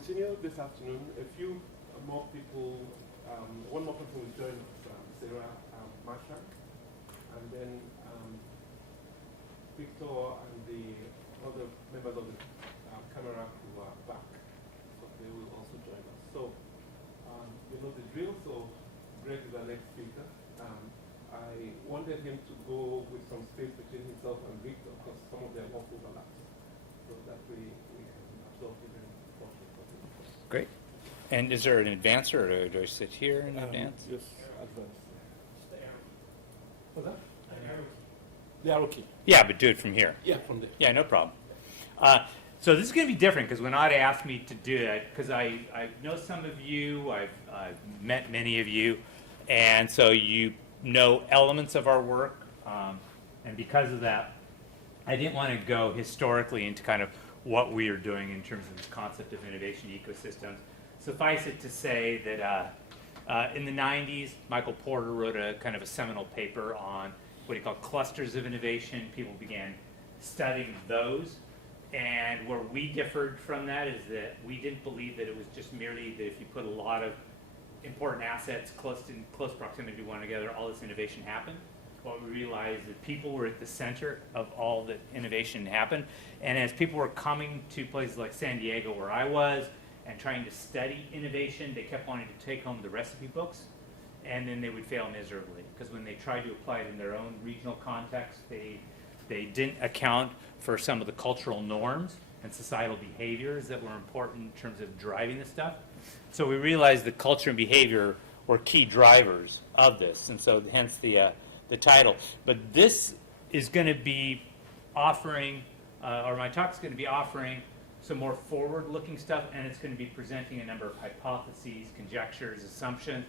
continue this afternoon. A few more people, one more person will join us, Sarah Marshall, and then Victor and the other members of the camera who are back, so they will also join us. So you know the drill, so Greg is our next speaker. I wanted him to go with some space between himself and Victor because some of them also overlap. So that way we can absorb even portions. Great. And is there an advancer, or do I sit here and advance? Yes, advance. What's that? The arrow key. Yeah, but do it from here. Yeah, from there. Yeah, no problem. So this is going to be different because when Ade asked me to do it, because I know some of you, I've met many of you, and so you know elements of our work, and because of that, I didn't want to go historically into kind of what we are doing in terms of this concept of innovation ecosystems. Suffice it to say that in the 90s, Michael Porter wrote a kind of a seminal paper on what he called clusters of innovation. People began studying those. And where we differed from that is that we didn't believe that it was just merely that if you put a lot of important assets in close proximity to one another, all this innovation happened. What we realized is that people were at the center of all the innovation happened. And as people were coming to places like San Diego, where I was, and trying to study innovation, they kept wanting to take home the recipe books, and then they would fail miserably. Because when they tried to apply it in their own regional context, they didn't account for some of the cultural norms and societal behaviors that were important in terms of driving this stuff. So we realized that culture and behavior were key drivers of this, and so hence the title. But this is going to be offering, or my talk is going to be offering some more forward-looking stuff, and it's going to be presenting a number of hypotheses, conjectures, assumptions.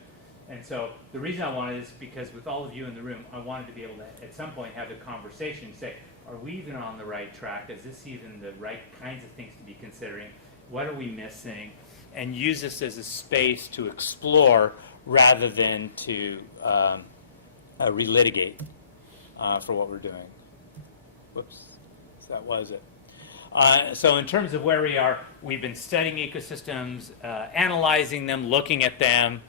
And so the reason I wanted this is because with all of you in the room, I wanted to be able to, at some point, have a conversation and say, are we even on the right track? Is this even the right kinds of things to be considering? What are we missing? And use this as a space to explore rather than to relitigate for what we're doing. Whoops, so that was it. So in terms of where we are, we've been studying ecosystems, analyzing them, looking at them.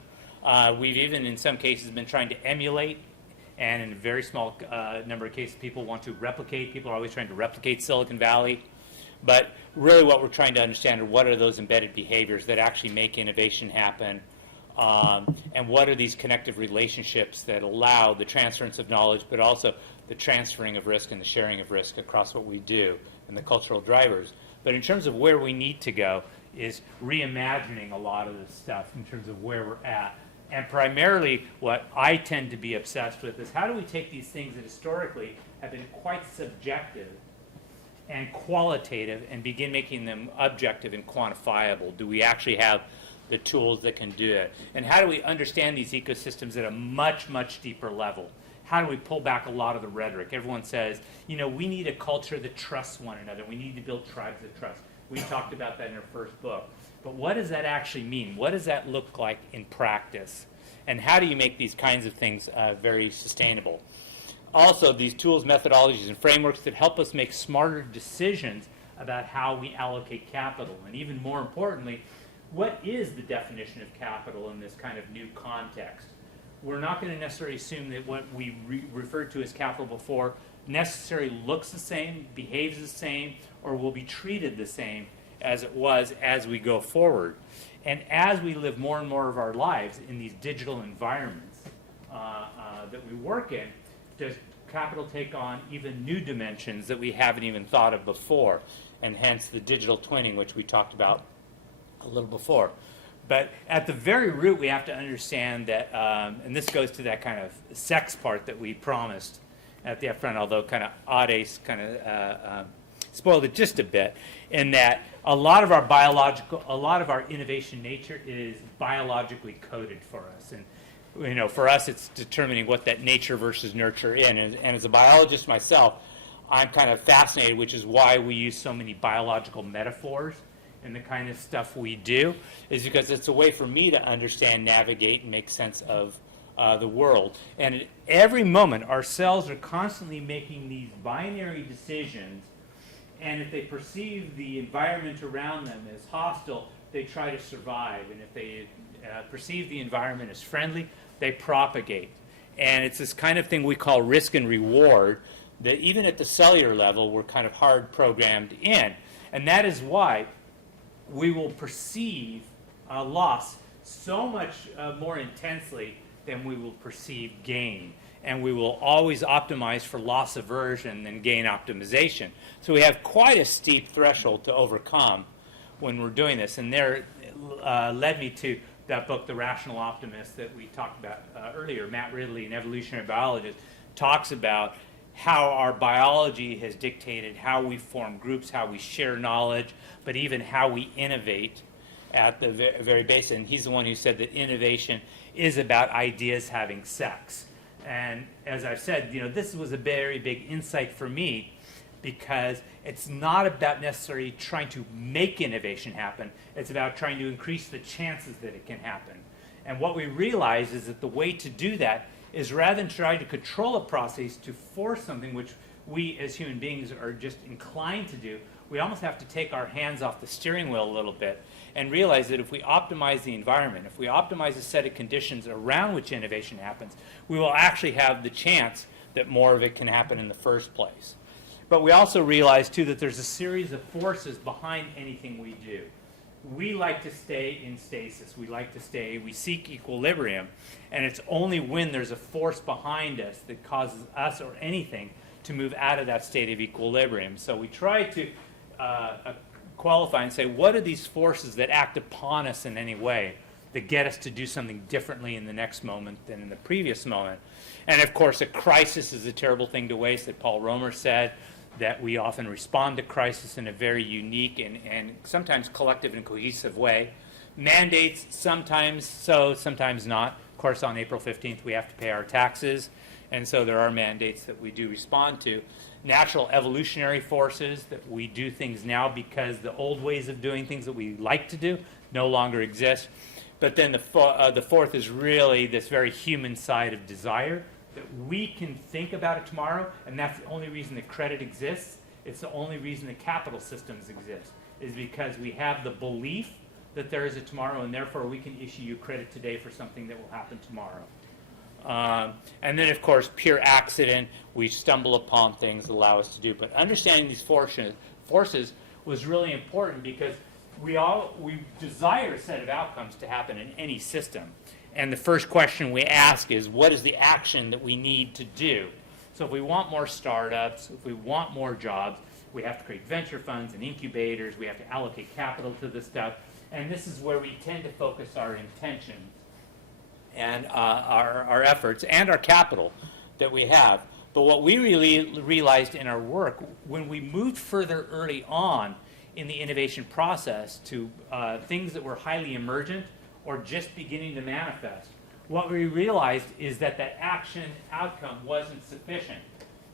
We've even, in some cases, been trying to emulate, and in a very small number of cases, people want to replicate. People are always trying to replicate Silicon Valley. But really what we're trying to understand are what are those embedded behaviors that actually make innovation happen, and what are these connective relationships that allow the transference of knowledge, but also the transferring of risk and the sharing of risk across what we do and the cultural drivers. But in terms of where we need to go is reimagining a lot of this stuff in terms of where we're at. And primarily what I tend to be obsessed with is how do we take these things that historically have been quite subjective and qualitative and begin making them objective and quantifiable? Do we actually have the tools that can do it? And how do we understand these ecosystems at a much, much deeper level? How do we pull back a lot of the rhetoric? Everyone says, you know, we need a culture that trusts one another. We need to build tribes that trust. We talked about that in our first book. But what does that actually mean? What does that look like in practice? And how do you make these kinds of things very sustainable? Also, these tools, methodologies, and frameworks that help us make smarter decisions about how we allocate capital. And even more importantly, what is the definition of capital in this kind of new context? We're not going to necessarily assume that what we referred to as capital before necessarily looks the same, behaves the same, or will be treated the same as it was as we go forward. And as we live more and more of our lives in these digital environments that we work in, does capital take on even new dimensions that we haven't even thought of before, and hence the digital twinning, which we talked about a little before. But at the very root, we have to understand that, and this goes to that kind of sex part that we promised at the upfront, although kind of Ades kind of spoiled it just a bit, in that a lot of our innovation nature is biologically coded for us. And you know, for us, it's determining what that nature versus nurture is. And as a biologist myself, I'm kind of fascinated, which is why we use so many biological metaphors in the kind of stuff we do, is because it's a way for me to understand, navigate, and make sense of the world. And at every moment, our cells are constantly making these binary decisions, and if they perceive the environment around them as hostile, they try to survive. And if they perceive the environment as friendly, they propagate. And it's this kind of thing we call risk and reward that even at the cellular level, we're kind of hard programmed in. And that is why we will perceive loss so much more intensely than we will perceive gain. And we will always optimize for loss aversion than gain optimization. So we have quite a steep threshold to overcome when we're doing this. And there led me to that book, The Rational Optimist, that we talked about earlier. Matt Ridley, an evolutionary biologist, talks about how our biology has dictated how we form groups, how we share knowledge, but even how we innovate at the very base. And he's the one who said that innovation is about ideas having sex. And as I've said, this was a very big insight for me, because it's not about necessarily trying to make innovation happen. It's about trying to increase the chances that it can happen. And what we realize is that the way to do that is, rather than try to control a process to force something which we as human beings are just inclined to do, we almost have to take our hands off the steering wheel a little bit and realize that if we optimize the environment, if we optimize a set of conditions around which innovation happens, we will actually have the chance that more of it can happen in the first place. But we also realize, too, that there's a series of forces behind anything we do. We like to stay in stasis. We seek equilibrium. And it's only when there's a force behind us that causes us or anything to move out of that state of equilibrium. So we try to qualify and say, what are these forces that act upon us in any way that get us to do something differently in the next moment than in the previous moment? And of course, a crisis is a terrible thing to waste, that Paul Romer said, that we often respond to crisis in a very unique and sometimes collective and cohesive way. Mandates, sometimes so, sometimes not. Of course, on April 15th, we have to pay our taxes, and so there are mandates that we do respond to. Natural evolutionary forces, that we do things now because the old ways of doing things that we like to do no longer exist. But then the fourth is really this very human side of desire, that we can think about it tomorrow, and that's the only reason that credit exists. It's the only reason that capital systems exist, is because we have the belief that there is a tomorrow, and therefore we can issue you credit today for something that will happen tomorrow. And then, of course, pure accident. We stumble upon things that allow us to do. But understanding these forces was really important, because we desire a set of outcomes to happen in any system. And the first question we ask is, what is the action that we need to do? So if we want more startups, if we want more jobs, we have to create venture funds and incubators. We have to allocate capital to this stuff. And this is where we tend to focus our intentions and our efforts and our capital that we have. But what we really realized in our work, when we moved further early on in the innovation process to things that were highly emergent or just beginning to manifest, what we realized is that that action outcome wasn't sufficient.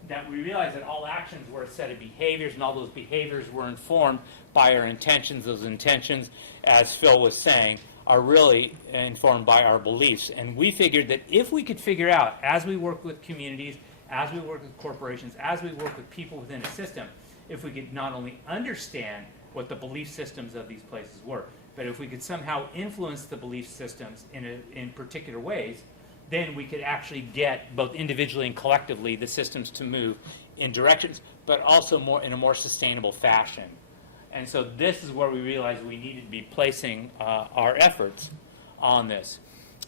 That we realized that all actions were a set of behaviors, and all those behaviors were informed by our intentions. Those intentions, as Phil was saying, are really informed by our beliefs. And we figured that if we could figure out, as we work with communities, as we work with corporations, as we work with people within a system, if we could not only understand what the belief systems of these places were, but if we could somehow influence the belief systems in particular ways, then we could actually get, both individually and collectively, the systems to move in directions, but also more in a more sustainable fashion. And so this is where we realized we needed to be placing our efforts on this.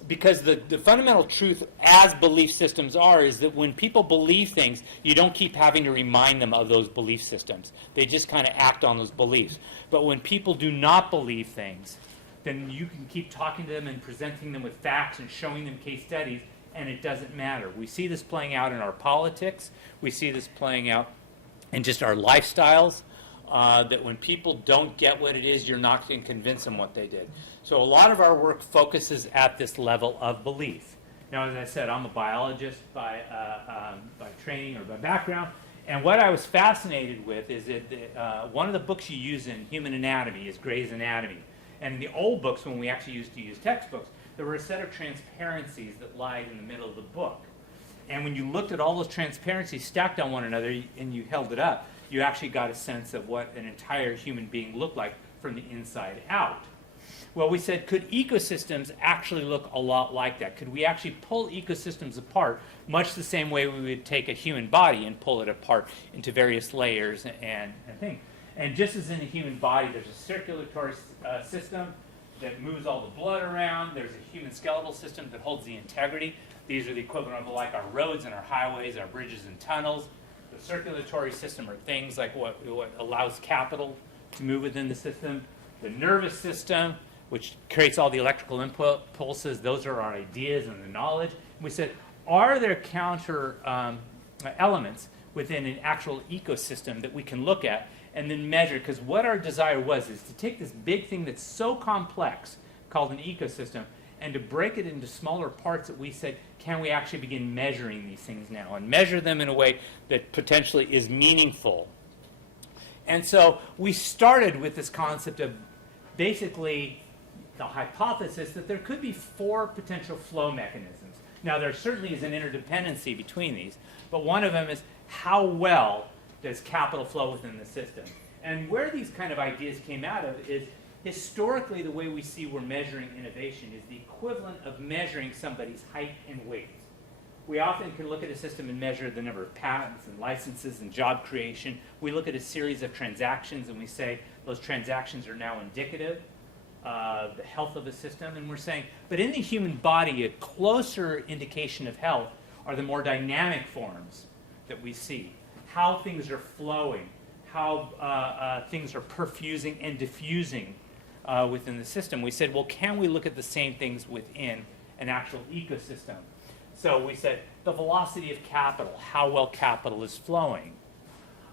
Because the fundamental truth, as belief systems are, is that when people believe things, you don't keep having to remind them of those belief systems. They just kind of act on those beliefs. But when people do not believe things, then you can keep talking to them and presenting them with facts and showing them case studies, and it doesn't matter. We see this playing out in our politics. We see this playing out in just our lifestyles, that when people don't get what it is, you're not going to convince them what they did. So a lot of our work focuses at this level of belief. Now, as I said, I'm a biologist by training or by background, and what I was fascinated with is that one of the books you use in human anatomy is Gray's Anatomy. And in the old books, when we actually used to use textbooks, there were a set of transparencies that lied in the middle of the book. And when you looked at all those transparencies stacked on one another and you held it up, you actually got a sense of what an entire human being looked like from the inside out. Well, we said, could ecosystems actually look a lot like that? Could we actually pull ecosystems apart much the same way we would take a human body and pull it apart into various layers and things? And just as in the human body, there's a circulatory system that moves all the blood around. There's a human skeletal system that holds the integrity. These are the equivalent of like our roads and our highways, our bridges and tunnels. The circulatory system are things like what allows capital to move within the system. The nervous system, which creates all the electrical impulses, those are our ideas and the knowledge. And we said, are there counter elements within an actual ecosystem that we can look at and then measure? Because what our desire was is to take this big thing that's so complex, called an ecosystem, and to break it into smaller parts that we said, can we actually begin measuring these things now and measure them in a way that potentially is meaningful? And so we started with this concept of basically the hypothesis that there could be 4 potential flow mechanisms. Now, there certainly is an interdependency between these, but one of them is how well does capital flow within the system? And where these kind of ideas came out of is historically the way we see we're measuring innovation is the equivalent of measuring somebody's height and weight. We often can look at a system and measure the number of patents and licenses and job creation. We look at a series of transactions and we say those transactions are now indicative of the health of a system. And we're saying, but in the human body, a closer indication of health are the more dynamic forms that we see. How things are flowing, how things are perfusing and diffusing within the system. We said, well, can we look at the same things within an actual ecosystem? So we said the velocity of capital, how well capital is flowing.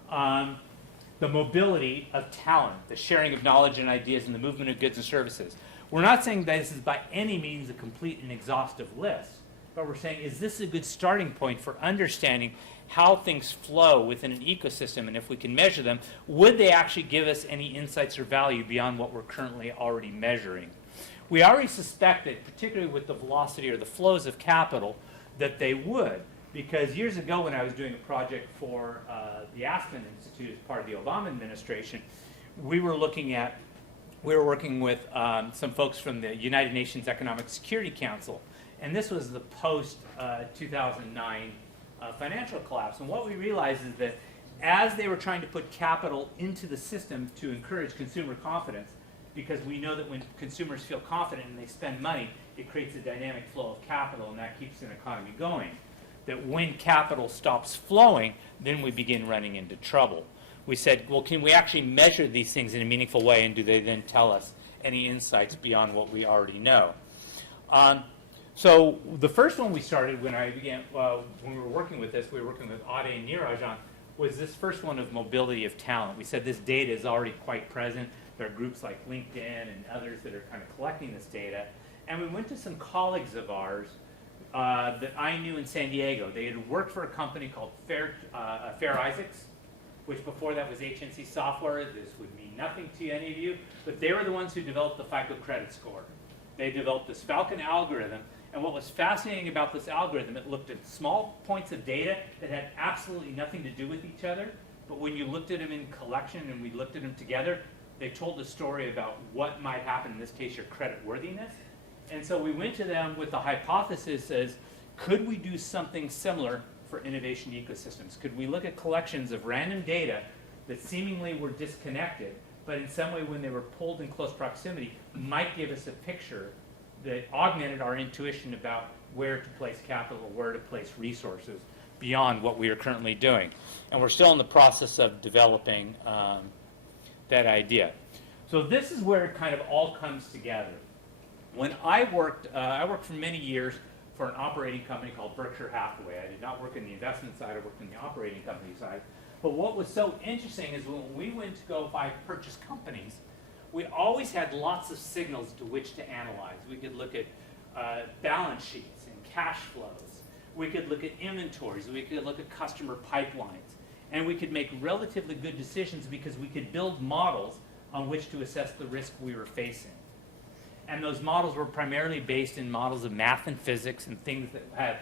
The mobility of talent, the sharing of knowledge and ideas, and the movement of goods and services. We're not saying that this is by any means a complete and exhaustive list, but we're saying, is this a good starting point for understanding how things flow within an ecosystem, and if we can measure them, would they actually give us any insights or value beyond what we're currently already measuring? We already suspect that, particularly with the velocity or the flows of capital, that they would. Because years ago when I was doing a project for the Aspen Institute as part of the Obama administration, we were working with some folks from the United Nations Economic Security Council. And this was the post-2009 financial collapse. And what we realized is that as they were trying to put capital into the system to encourage consumer confidence, because we know that when consumers feel confident and they spend money, it creates a dynamic flow of capital, and that keeps an economy going. That when capital stops flowing, then we begin running into trouble. We said, well, can we actually measure these things in a meaningful way, and do they then tell us any insights beyond what we already know? So the first one we started when I began, when we were working with this, we were working with Ade and Neeraj on, was this first one of mobility of talent. We said this data is already quite present. There are groups like LinkedIn and others that are kind of collecting this data. And we went to some colleagues of ours that I knew in San Diego. They had worked for a company called Fair Isaacs, which before that was HNC Software. This would mean nothing to any of you, but they were the ones who developed the FICO credit score. They developed this Falcon algorithm, and what was fascinating about this algorithm, it looked at small points of data that had absolutely nothing to do with each other, but when you looked at them in collection and we looked at them together, they told a story about what might happen, in this case, your credit worthiness. And so we went to them with the hypothesis as, could we do something similar for innovation ecosystems? Could we look at collections of random data that seemingly were disconnected, but in some way when they were pulled in close proximity, might give us a picture that augmented our intuition about where to place capital or where to place resources beyond what we are currently doing. And we're still in the process of developing that idea. So this is where it kind of all comes together. When I worked for many years for an operating company called Berkshire Hathaway. I did not work in the investment side, I worked in the operating company side. But what was so interesting is when we went to go purchase companies, we always had lots of signals to which to analyze. We could look at balance sheets and cash flows. We could look at inventories. We could look at customer pipelines. And we could make relatively good decisions because we could build models on which to assess the risk we were facing. And those models were primarily based in models of math and physics and things that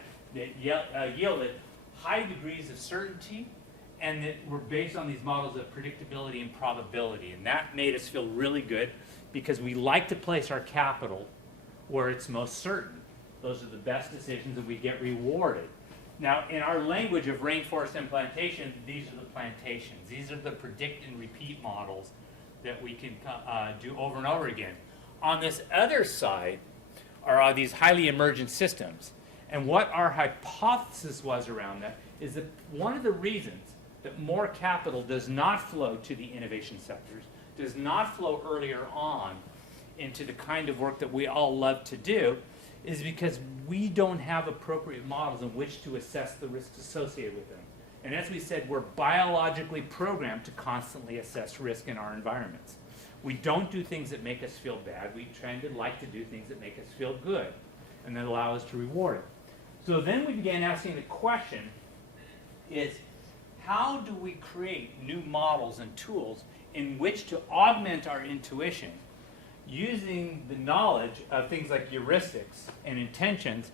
yielded high degrees of certainty and that were based on these models of predictability and probability. And that made us feel really good because we like to place our capital where it's most certain. Those are the best decisions and we get rewarded. Now, in our language of rainforest and plantation, these are the plantations. These are the predict and repeat models that we can do over and over again. On this other side are these highly emergent systems. And what our hypothesis was around that is that one of the reasons that more capital does not flow to the innovation sectors, does not flow earlier on into the kind of work that we all love to do, is because we don't have appropriate models in which to assess the risks associated with them. And as we said, we're biologically programmed to constantly assess risk in our environments. We don't do things that make us feel bad. We tend to like to do things that make us feel good and that allow us to reward it. So then we began asking the question is, how do we create new models and tools in which to augment our intuition using the knowledge of things like heuristics and intentions,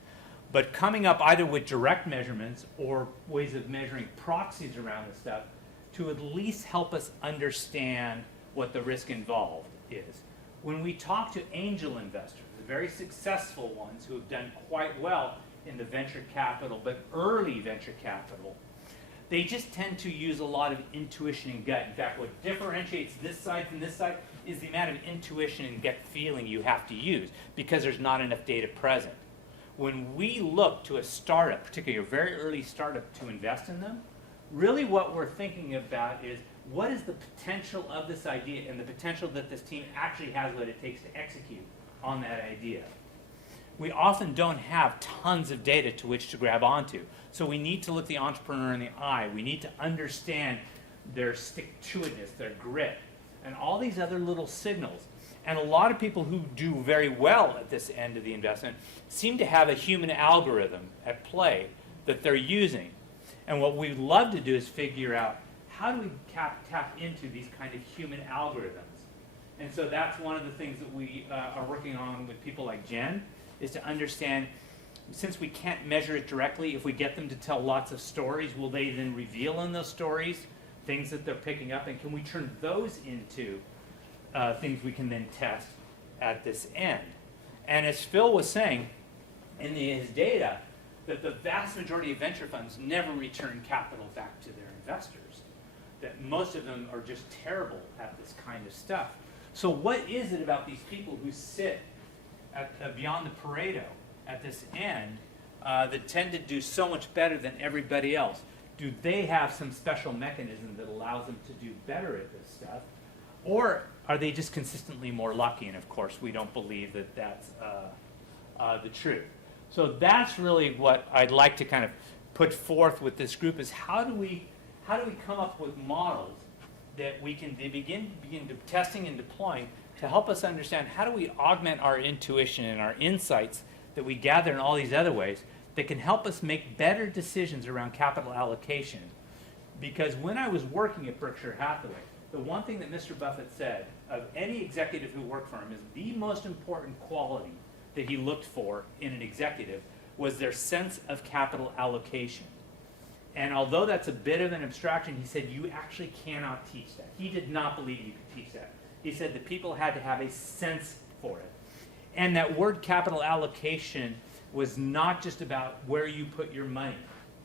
but coming up either with direct measurements or ways of measuring proxies around this stuff to at least help us understand what the risk involved is. When we talk to angel investors, the very successful ones who have done quite well in the venture capital, but early venture capital, they just tend to use a lot of intuition and gut. In fact, what differentiates this side from this side is the amount of intuition and gut feeling you have to use because there's not enough data present. When we look to a startup, particularly a very early startup, to invest in them, really what we're thinking about is what is the potential of this idea and the potential that this team actually has what it takes to execute on that idea. We often don't have tons of data to which to grab onto. So we need to look the entrepreneur in the eye. We need to understand their stick-to-itness, their grit, and all these other little signals. And a lot of people who do very well at this end of the investment seem to have a human algorithm at play that they're using. And what we'd love to do is figure out how do we tap into these kind of human algorithms. And so that's one of the things that we are working on with people like Jen, is to understand, since we can't measure it directly, if we get them to tell lots of stories, will they then reveal in those stories things that they're picking up, and can we turn those into things we can then test at this end? And as Phil was saying in his data, that the vast majority of venture funds never return capital back to their investors, that most of them are just terrible at this kind of stuff. So what is it about these people who sit at, beyond the Pareto at this end that tend to do so much better than everybody else? Do they have some special mechanism that allows them to do better at this stuff? Or are they just consistently more lucky? And of course, we don't believe that that's the truth. So that's really what I'd like to kind of put forth with this group is how do we come up with models that we can begin testing and deploying to help us understand how do we augment our intuition and our insights that we gather in all these other ways that can help us make better decisions around capital allocation. Because when I was working at Berkshire Hathaway, the one thing that Mr. Buffett said of any executive who worked for him is the most important quality that he looked for in an executive was their sense of capital allocation. And although that's a bit of an abstraction, he said you actually cannot teach that. He did not believe you could teach that. He said that people had to have a sense for it. And that word capital allocation was not just about where you put your money.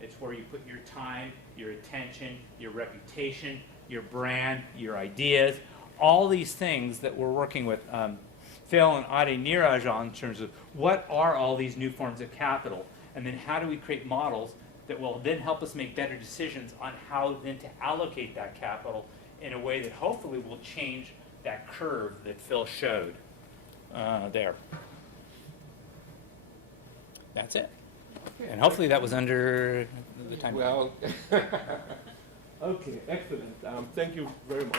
It's where you put your time, your attention, your reputation, your brand, your ideas, all these things that we're working with Phil and Ade Niraj on in terms of what are all these new forms of capital, and then how do we create models that will then help us make better decisions on how then to allocate that capital in a way that hopefully will change that curve that Phil showed there. That's it. And hopefully that was under the time. Well, okay, excellent. Thank you very much.